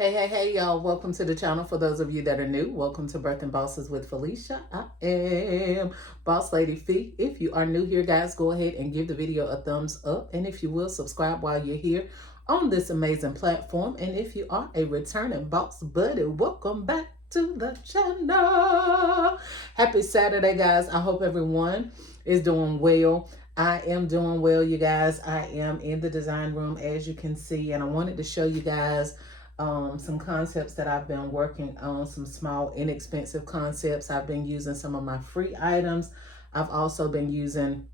Hey, y'all. Welcome to the channel. For those of you that are new, welcome to Birthing Bosses with Felicia. I am Boss Lady Fee. If you are new here, guys, go ahead and give the video a thumbs up. And if you will, subscribe while you're here on this amazing platform. And if you are a returning boss buddy, welcome back to the channel. Happy Saturday, guys. I hope everyone is doing well. I am doing well, you guys. I am in the design room, as you can see. And I wanted to show you guys some concepts that I've been working on, some small, inexpensive concepts. I've been using some of my free items. I've also been using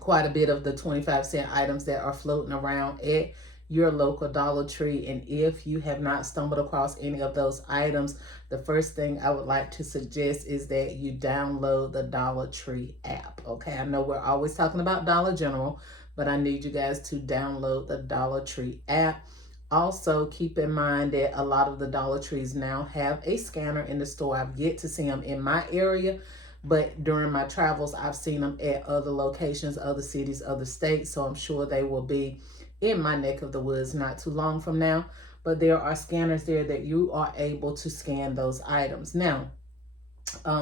quite a bit of the 25-cent items that are floating around at your local Dollar Tree. And if you have not stumbled across any of those items, the first thing I would like to suggest is that you download the Dollar Tree app. Okay, I know we're always talking about Dollar General, but I need you guys to download the Dollar Tree app. Also, keep in mind that a lot of the Dollar Trees now have a scanner in the store. I've yet to see them in my area, but during my travels, I've seen them at other locations, other cities, other states. So I'm sure they will be in my neck of the woods not too long from now. But there are scanners there that you are able to scan those items. Now,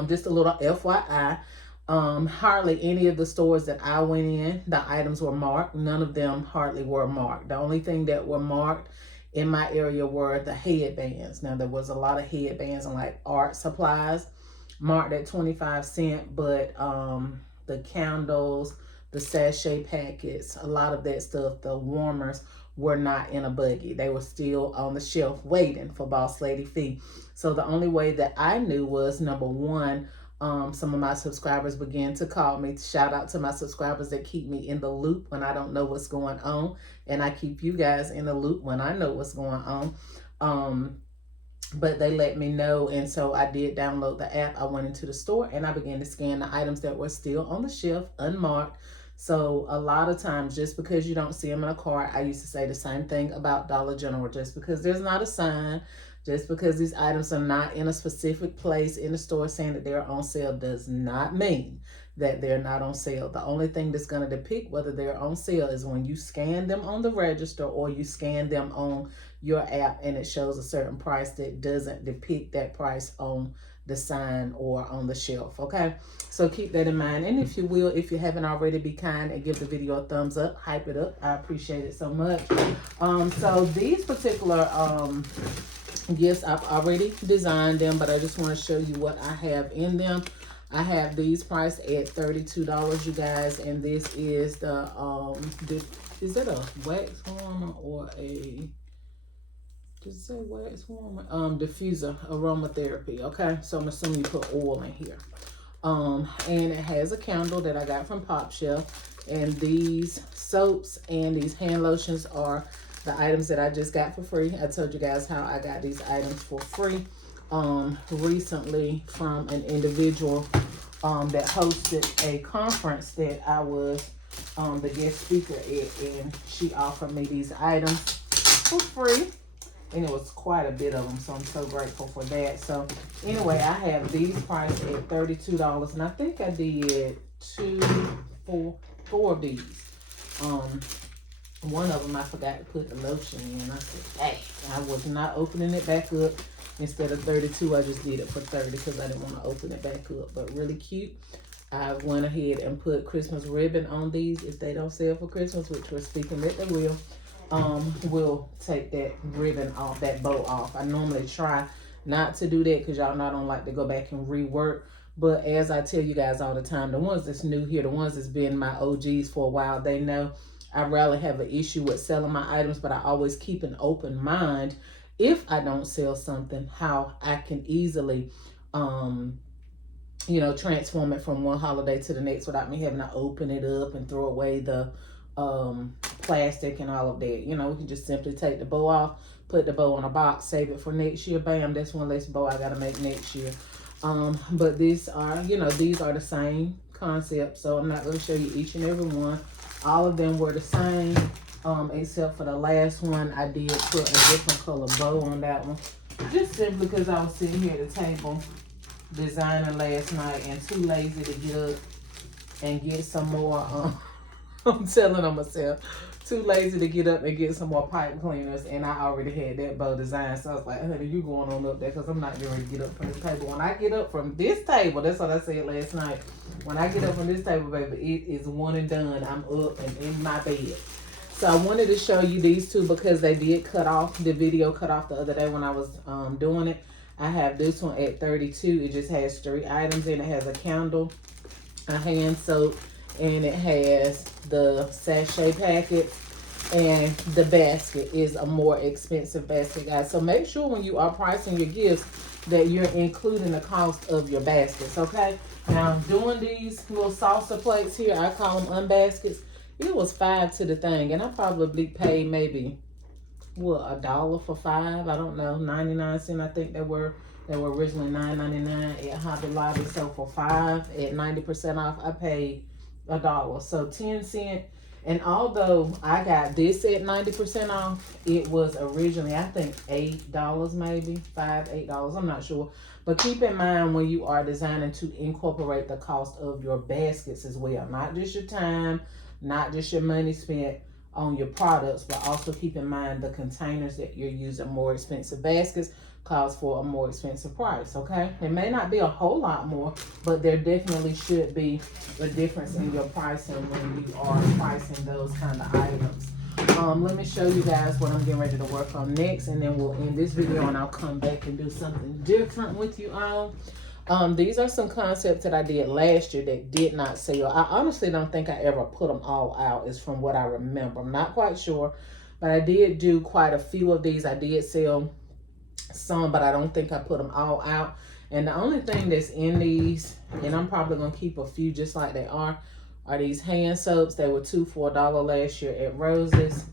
just a little FYI, hardly any of the stores that I went in, the items were marked. None of them hardly were marked. The only thing that were marked in my area were the headbands. Now, there was a lot of headbands and like art supplies marked at 25 cents, but the candles, the sachet packets, a lot of that stuff, the warmers were not in a buggy. They were still on the shelf waiting for Boss Lady Fee. So the only way that I knew was, number one, some of my subscribers began to call me. Shout out to my subscribers that keep me in the loop when I don't know what's going on. And I keep you guys in the loop when I know what's going on. But they let me know. And so I did download the app. I went into the store and I began to scan the items that were still on the shelf, unmarked. So a lot of times, just because you don't see them in a cart, I used to say the same thing about Dollar General. Just because there's not a sign, just because these items are not in a specific place in the store saying that they're on sale, does not mean that they're not on sale. The only thing that's going to depict whether they're on sale is when you scan them on the register or you scan them on your app and it shows a certain price that doesn't depict that price on the sign or on the shelf. Okay, so keep that in mind. And if you will, if you haven't already, be kind and give the video a thumbs up, hype it up. I appreciate it so much. So these particular gifts, I've already designed them, but I just want to show you what I have in them. I have these priced at $32, you guys, and this is the is it a wax warmer or a, does it say wax warmer? Diffuser aromatherapy. Okay, so I'm assuming you put oil in here. And it has a candle that I got from Pop Shelf, and these soaps and these hand lotions are the items that I just got for free. I told you guys how I got these items for free recently from an individual that hosted a conference that I was the guest speaker at, and she offered me these items for free, and it was quite a bit of them, so I'm so grateful for that. So anyway, I have these priced at $32, and I think I did four of these. One of them I forgot to put the lotion in. I said, hey, I was not opening it back up. Instead of 32, I just did it for 30 because I didn't want to open it back up. But really cute. I went ahead and put Christmas ribbon on these. If they don't sell for Christmas, which we're speaking that they will, we'll take that ribbon off, that bow off. I normally try not to do that because y'all know I don't like to go back and rework. But as I tell you guys all the time, the ones that's new here, the ones that's been my OGs for a while, they know I rarely have an issue with selling my items, but I always keep an open mind if I don't sell something, how I can easily, you know, transform it from one holiday to the next without me having to open it up and throw away the plastic and all of that. You know, we can just simply take the bow off, put the bow on a box, save it for next year. Bam, that's one less bow I got to make next year. But these are, you know, these are the same concept, so I'm not going to show you each and every one. All of them were the same, except for the last one. I did put a different color bow on that one, just simply because I was sitting here at the table designing last night and too lazy to get up and get some more. I'm telling on myself, too lazy to get up and get some more pipe cleaners, and I already had that bow design. So I was like, honey, you going on up there because I'm not going to get up from this table. When I get up from this table, that's what I said last night. When I get up from this table, baby, it is one and done. I'm up and in my bed. So I wanted to show you these two because they did cut off. The video cut off the other day when I was doing it. I have this one at 32. It just has 3 items in it. It has a candle, a hand soap, and it has the sachet packet. And the basket is a more expensive basket, guys. So make sure when you are pricing your gifts that you're including the cost of your baskets, okay? Now, doing these little salsa plates here, I call them unbaskets. It was $5 to the thing, and I probably paid maybe, what, $1 for 5? I don't know, 99 cents. I think they were originally $9.99 at Hobby Lobby. So for 5 at 90% off, I paid $1. So 10 cents. And although I got this at 90% off, it was originally, I think, $8 maybe, $5, $8. I'm not sure. But keep in mind when you are designing to incorporate the cost of your baskets as well. Not just your time, not just your money spent on your products, but also keep in mind the containers that you're using. More expensive baskets cost for a more expensive price, okay? It may not be a whole lot more, but there definitely should be a difference in your pricing when you are pricing those kind of items. Let me show you guys what I'm getting ready to work on next, and then we'll end this video and I'll come back and do something different with you all. These are some concepts that I did last year that did not sell. I honestly don't think I ever put them all out, is from what I remember. I'm not quite sure, but I did do quite a few of these. I did sell some, but I don't think I put them all out. And the only thing that's in these, and I'm probably going to keep a few just like they are these hand soaps. They were 2 for $1 last year at Rose's.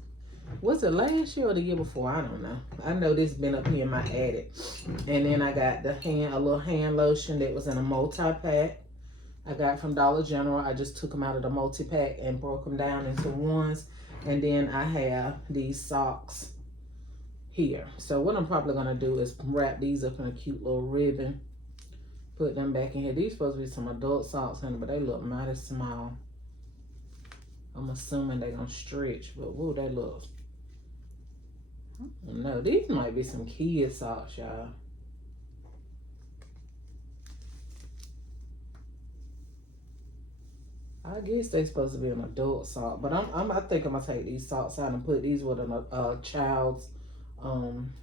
Was it last year or the year before? I don't know. I know this has been up here in my attic. And then I got a little hand lotion that was in a multi-pack. I got from Dollar General. I just took them out of the multi-pack and broke them down into ones. And then I have these socks here. So what I'm probably going to do is wrap these up in a cute little ribbon. Put them back in here. These supposed to be some adult socks, honey, but they look mighty small. I'm assuming they're going to stretch, but whoa, they look. I don't know. These might be some kid socks, y'all. I guess they're supposed to be an adult sock, but I think I'm going to take these socks out and put these with a child's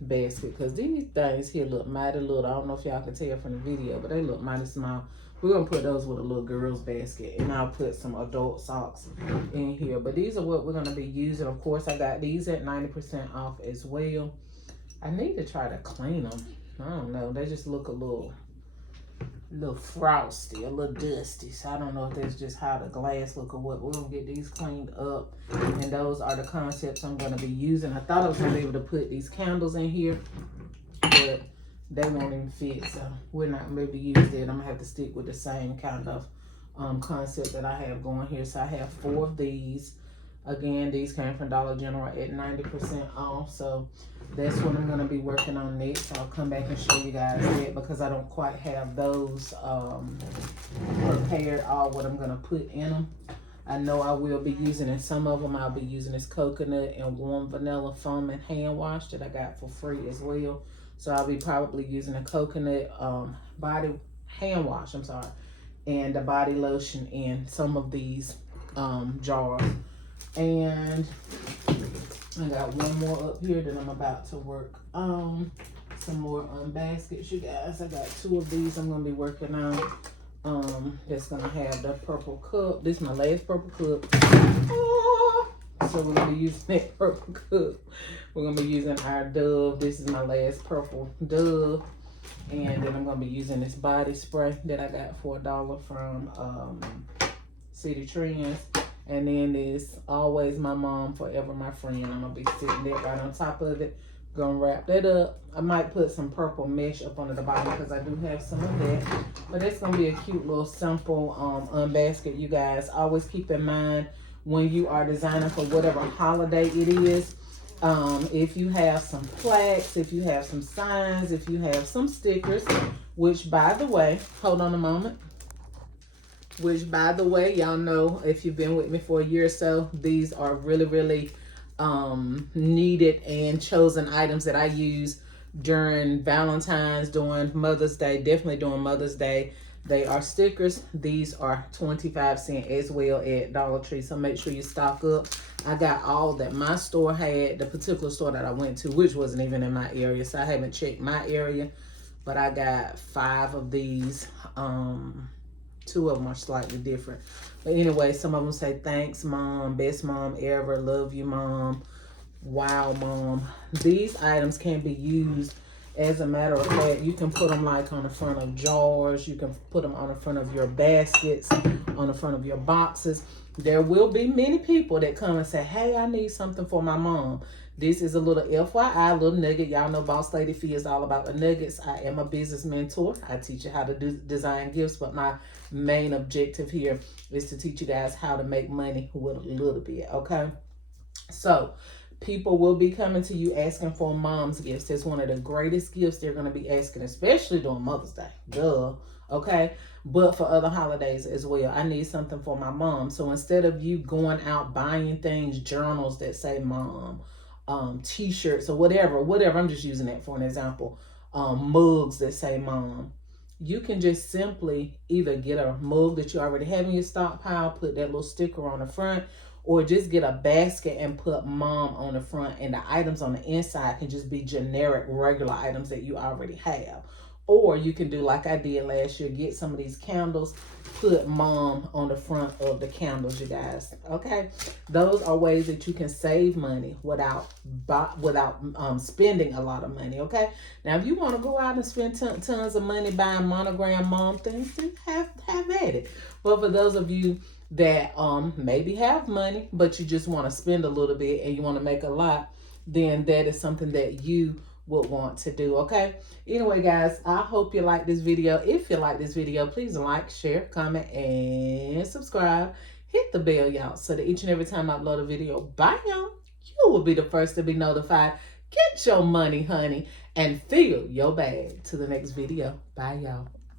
basket, because these things here look mighty little. I don't know if y'all can tell from the video, but they look mighty small. We're gonna put those with a little girl's basket, and I'll put some adult socks in here. But these are what we're gonna be using. Of course, I got these at 90% off as well. I need to try to clean them. I don't know, they just look a little frosty, a little dusty. So I don't know if that's just how the glass look or what. We're gonna get these cleaned up, and those are the concepts I'm gonna be using. I thought I was gonna be able to put these candles in here, but they won't even fit, so we're not gonna be able to use that. I'm gonna have to stick with the same kind of concept that I have going here. So I have 4 of these. Again, these came from Dollar General at 90% off. So that's what I'm going to be working on next. I'll come back and show you guys that, because I don't quite have those prepared, all what I'm going to put in them. I know I will be using, in some of them I'll be using this coconut and warm vanilla foaming hand wash that I got for free as well. So I'll be probably using a coconut body hand wash, and the body lotion in some of these jars. And I got one more up here that I'm about to work on. Some more baskets, you guys. I got 2 of these I'm going to be working on. That's going to have the purple cup. This is my last purple cup. So we're going to be using that purple cup. We're going to be using our Dove. This is my last purple Dove. And then I'm going to be using this body spray that I got for $1 from City Trends. And then this Always My Mom, Forever My Friend. I'm going to be sitting that right on top of it. Gonna wrap that up. I might put some purple mesh up under the bottom because I do have some of that. But it's gonna be a cute little simple unbasket, you guys. Always keep in mind when you are designing for whatever holiday it is. If you have some plaques, if you have some signs, if you have some stickers, which by the way, hold on a moment. Which by the way, y'all know if you've been with me for a year or so, these are really, really needed and chosen items that I use during Valentine's, during Mother's Day, definitely during Mother's Day. They are stickers. These are 25 cents as well at Dollar Tree. So make sure you stock up. I got all that my store had, the particular store that I went to, which wasn't even in my area. So I haven't checked my area. But I got 5 of these. 2 of them are slightly different. But anyway, some of them say, thanks, Mom. Best mom ever. Love you, Mom. Wow, Mom. These items can be used. As a matter of fact, you can put them like on the front of jars. You can put them on the front of your baskets, on the front of your boxes. There will be many people that come and say, hey, I need something for my mom. This is a little FYI, little nugget. Y'all know Boss Lady Fee is all about the nuggets. I am a business mentor. I teach you how to design gifts, but my main objective here is to teach you guys how to make money with a little bit, okay? So people will be coming to you asking for mom's gifts. That's one of the greatest gifts they're going to be asking, especially during Mother's Day. Duh. Okay. But for other holidays as well. I need something for my mom. So instead of you going out buying things, journals that say mom, t-shirts or whatever, I'm just using that for an example, mugs that say mom, you can just simply either get a mug that you already have in your stockpile, put that little sticker on the front, or just get a basket and put mom on the front, and the items on the inside can just be generic, regular items that you already have. Or you can do like I did last year, get some of these candles, put mom on the front of the candles, you guys. Okay, those are ways that you can save money without spending a lot of money. Okay, now if you want to go out and spend tons of money buying monogram mom things, then have at it. But for those of you that maybe have money, but you just want to spend a little bit and you want to make a lot, then that is something that you would want to do. Okay, anyway guys, I hope you like this video. If you like this video, please like, share, comment, and subscribe. Hit the bell, y'all, so that each and every time I upload a video, bye y'all, you will be the first to be notified. Get your money, honey, and fill your bag. To the next video. Bye y'all.